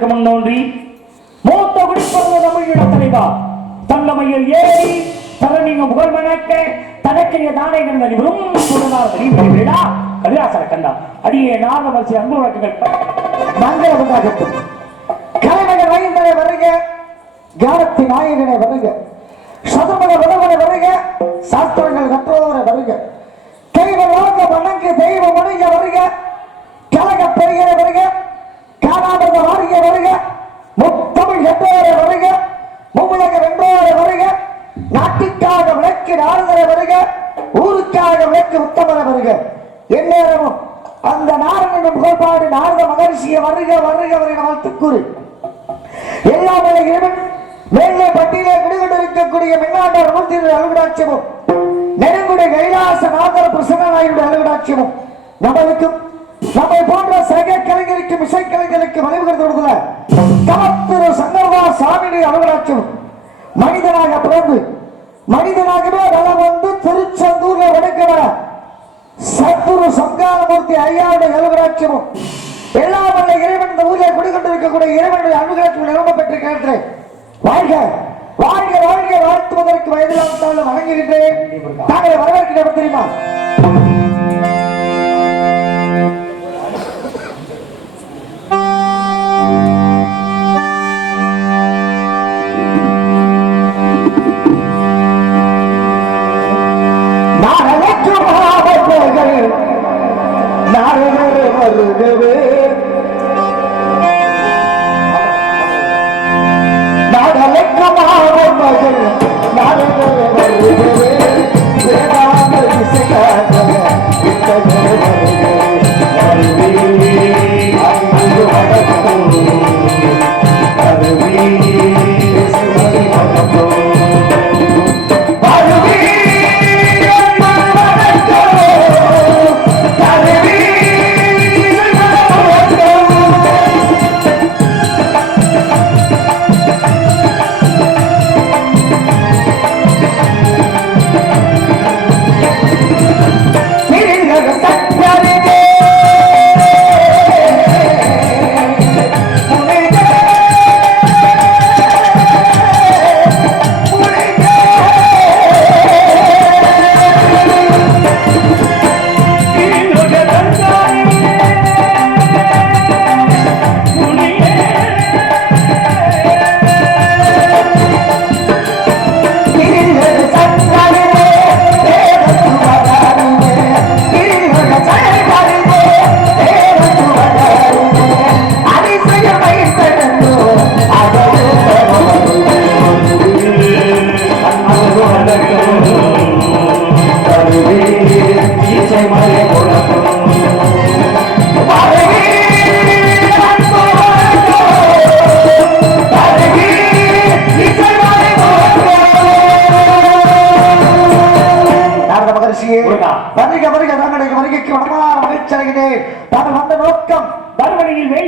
கல் தோன்றி மூத்த குடிப்பது தமிழீழ தலைவா தங்கமையில் ஏறி தரணிங்க புகழ் மணக்க தனக்கிய தானே கிடந்த நிபுணம் விடா கதிராசர கண்டா அடியே நாகவரிசை அன்பு வழக்குகள். மங்கள உண்டாகட்டும் கலைநகர் ரயில்களை வருக காலத்தி நாயகனை வருக சதுமக விதவனை வருக சாஸ்திரங்கள் கற்றோரை வருக தெய்வ லோக வணங்கு தெய்வ மணிக வருக ஊருக்காக விளக்கு உத்தமர வருக. எந்நேரமும் அந்த நாரதன் புகழ்பாடு நாரத மகர்ஷிய வருக வருக வருக வாழ்த்து கூறு எல்லாம் வல்ல இறைவன் மேலே பட்டியலே விடுகொண்டிருக்கக்கூடிய மின்னாண்டார் மூர்த்தி அலுவலாட்சியமும் நெருங்குடி கைலாச நாதர பிரசன்னாயுடைய அலுவலாட்சியமும் நம்மளுக்கும் நம்மை போன்ற சக கலைஞருக்கும் இசை கலைஞருக்கு வழிவகுத்துள்ள தமத்திரு சங்கர்வா சாமியுடைய அலுவலாட்சியமும் மனிதனாக பிறந்து மனிதனாகவே வளம் வந்து திருச்சந்த சத்குரு சங்காரமூர்த்தி ஐயாவுடைய அலுவலாட்சியமும் எல்லாம் வல்ல இறைவன் இந்த ஊரில் குடிக்கொண்டிருக்கக்கூடிய இறைவனுடைய அனுகிரகத்தில் நிரம்ப பெற்று கேட்கிறேன் வாழ்க வாழ்க வாழ்க வாழ்த்துவதற்கு வயதிலாவிட்டாலும் வணங்குகின்றேன். நாங்கள் வரவேற்கிறோம் தெரியுமா? I'm gonna go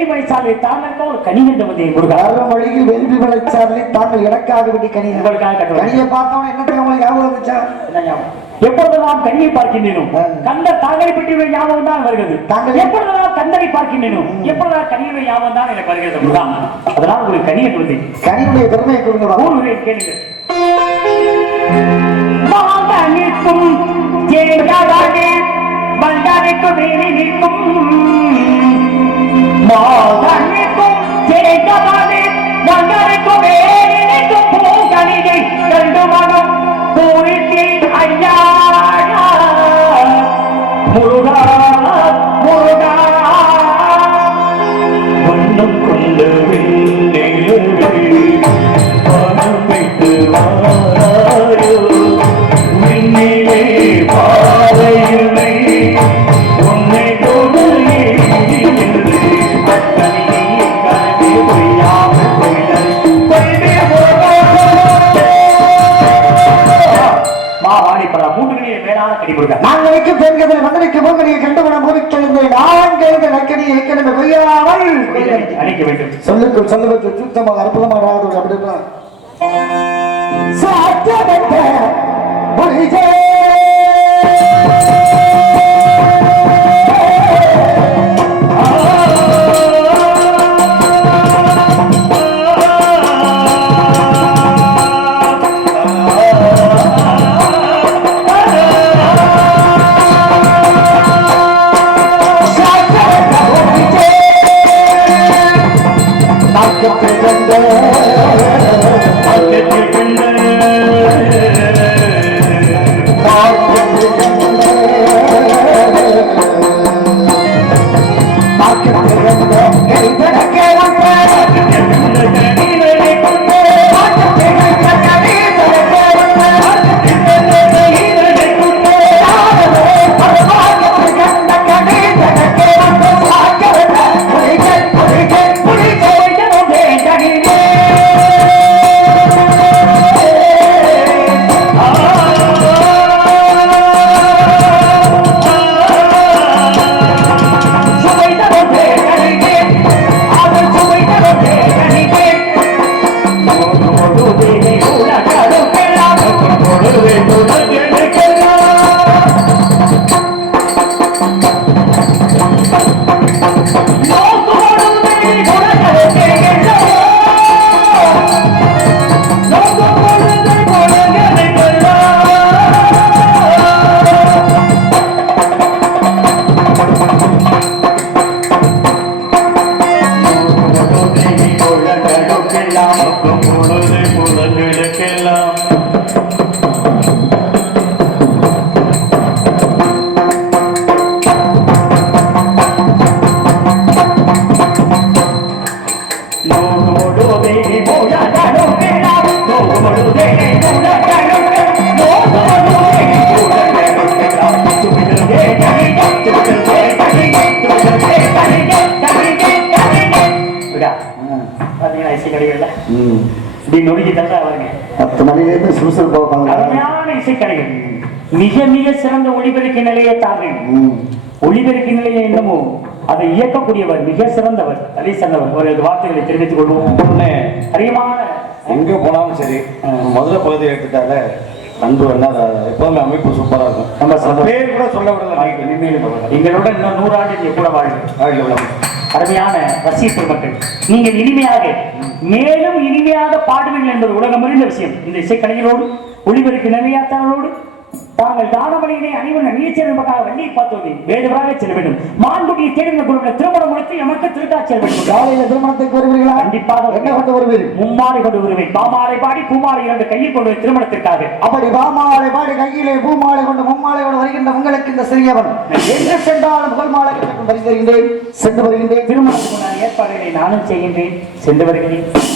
வறுவனையில் வேலிமலை சாலை தானங்க ஒரு கனி கண்டுவதே முருகா மொழியில் வெல்வி விளைச்சாரில் தாங்கள் எனக்காக வேண்டி கனி உங்களுக்காக. கனியை பார்த்தோம் என்ன உங்களுக்கு ஞாபகம் வந்துச்சா? என்ன ஞாபகம்? எப்பொழுது நாம் கண்ணியை பார்க்கின்றேனோ கண்ட தாங்கலை பற்றி ஞாபகம் தான் வருகிறது. எப்பொழுது நான் கந்தனை பார்க்கின்றேனோ எப்பொழுது கனியுடைய ஞாபகம் தான் எனக்கு வருகிறது அதனால் ஒரு கனியை கொடுத்து கனியுடைய பெருமையை கொடுங்க ஊருரை கேளுங்க நிற்கும். കണ്ടുമാണോ மேலான கடி கொடுக்க நான் வைக்கும் பெண்கள் மந்திரிக்கு மூங்கனியை கண்டுமணம் போதிக்கொண்டு நான் கைது நக்கடியை கிடந்த கொய்யாமல் அணிக்க வேண்டும். சொல்லுக்கு சொல்லுக்கு சுத்தமாக அற்புதமாக ராகுல் அப்படின்னா ம். இப்படி நொறுக்கி தந்தா அவருங்க பத்து மணிலேருந்து சுறுசுறுப்பாக அருமையான இசைக்கலைகள் மிக மிக சிறந்த ஒளிபெருக்கி நிலையத்தார்கள் ம். ஒளிபெருக்கி நிலையம் என்னமோ அதை இயக்கக்கூடியவர் மிக சிறந்தவர் தலை சிறந்தவர். அவர்களுக்கு வார்த்தைகளை தெரிவித்துக் கொள்வோம். பொண்ணு அதிகமான எங்க போனாலும் சரி முதல்ல பகுதி எடுத்துட்டாலே அன்பு என்ன எப்பவுமே அமைப்பு சூப்பரா இருக்கும். நம்ம. பேர் கூட சொல்ல விடல எங்களுடன் இன்னும் நூறாண்டு கூட வாழ்க அருமையான ரசிக பெருமக்கள் நீங்கள் இனிமையாக மேலும் இனிமையாக பாடுவீர்கள் என்பது உலகம் அறிந்த விஷயம். இந்த இசைக்கலைஞரோடு ஒளிபெருக்கு நிலையாத்தாரோடு தாங்கள் தானவழியினை அணிவன நீச்சல் என்பதாக வண்டியை பார்த்தோம் வேடுவராக செல்ல வேண்டும். மாண்புடியை தேடின குழுவில் திருமணம் முடித்து எமக்கு திருக்காட்சி செல்ல வேண்டும். காலையில திருமணத்துக்கு வருவீர்களா? கண்டிப்பாக என்ன கொண்டு வருவீர்கள் மும்மாலை கொண்டு வருவேன். மாமாலை பாடி பூமாலை இரண்டு கையில் கொண்டு திருமணத்திற்காக. அப்படி பாமாலை பாடி கையிலே பூமாலை கொண்டு மும்மாலை கொண்டு வருகின்ற உங்களுக்கு இந்த சிறியவன். எங்கு சென்றாலும் புகழ் மாலை தருகின்றேன் சென்று வருகின்றேன். திருமணத்துக்கு நான் ஏற்பாடுகளை நானும் செய்கின்றேன். சென்று வருகிறேன்.